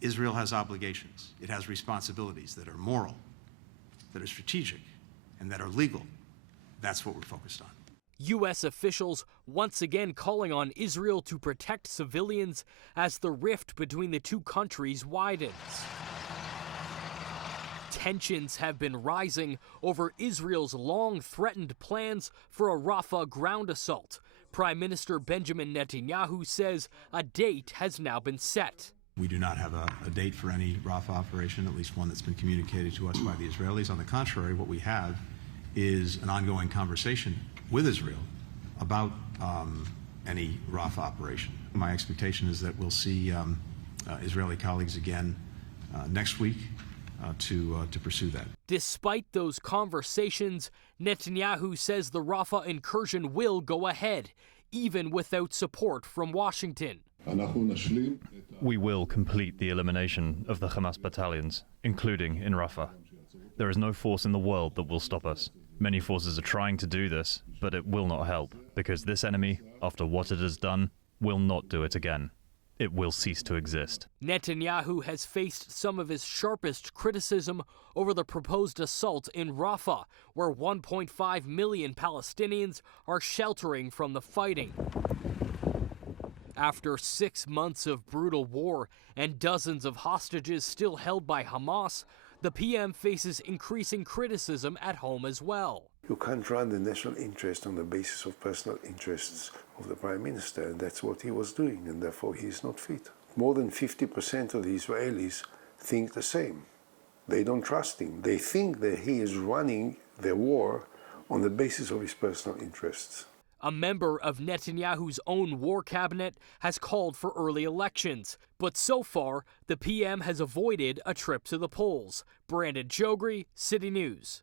Israel has obligations. It has responsibilities that are moral, that are strategic, and that are legal. That's what we're focused on. U.S. officials once again calling on Israel to protect civilians as the rift between the two countries widens. Tensions have been rising over Israel's long-threatened plans for a Rafah ground assault. Prime Minister Benjamin Netanyahu says a date has now been set. We do not have a date for any Rafah operation, at least one that's been communicated to us by the Israelis. On the contrary, what we have is an ongoing conversation with Israel about any Rafah operation. My expectation is that we'll see Israeli colleagues again next week to pursue that. Despite those conversations, Netanyahu says the Rafah incursion will go ahead, even without support from Washington. We will complete the elimination of the Hamas battalions, including in Rafah. There is no force in the world that will stop us. Many forces are trying to do this, but it will not help, because this enemy, after what it has done, will not do it again. It will cease to exist. Netanyahu has faced some of his sharpest criticism over the proposed assault in Rafah, where 1.5 million Palestinians are sheltering from the fighting. After 6 months of brutal war and dozens of hostages still held by Hamas, the PM faces increasing criticism at home as well. You can't run the national interest on the basis of personal interests of the Prime Minister, and that's what he was doing, and therefore he is not fit. More than 50% of the Israelis think the same. They don't trust him. They think that he is running the war on the basis of his personal interests. A member of Netanyahu's own war cabinet has called for early elections, but so far, the PM has avoided a trip to the polls. Choghri, City News.